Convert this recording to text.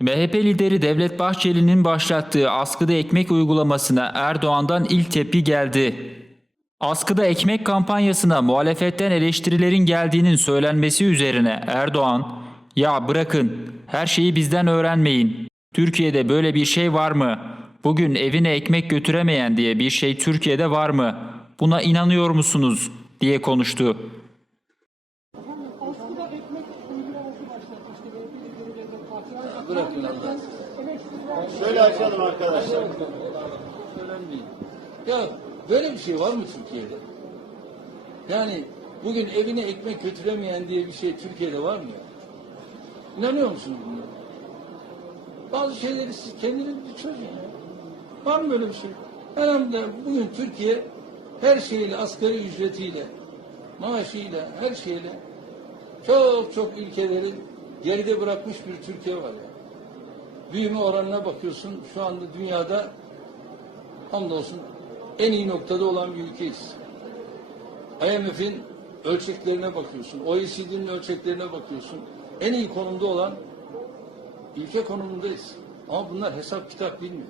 MHP lideri Devlet Bahçeli'nin başlattığı askıda ekmek uygulamasına Erdoğan'dan ilk tepki geldi. Askıda ekmek kampanyasına muhalefetten eleştirilerin geldiğinin söylenmesi üzerine Erdoğan, "Ya bırakın, her şeyi bizden öğrenmeyin. Türkiye'de böyle bir şey var mı? Bugün evine ekmek götüremeyen diye bir şey Türkiye'de var mı? Buna inanıyor musunuz?" diye konuştu. Bırakın Allah. Şöyle açalım arkadaşlar. Ya böyle bir şey var mı Türkiye'de? Yani bugün evine ekmek götüremeyen diye bir şey Türkiye'de var mı ya? İnanıyor musunuz buna? Bazı şeyleri siz kendiniz bir çözün ya. Var mı böyle bir şey? Herhalde bugün Türkiye her şeyle, asgari ücretiyle, maaşıyla, her şeyle çok çok ülkeleri geride bırakmış bir Türkiye var ya. Büyüme oranına bakıyorsun şu anda dünyada hamdolsun en iyi noktada olan bir ülkeyiz. IMF'in ölçeklerine bakıyorsun, OECD'nin ölçeklerine bakıyorsun. En iyi konumda olan ülke konumundayız. Ama bunlar hesap kitap bilmiyor.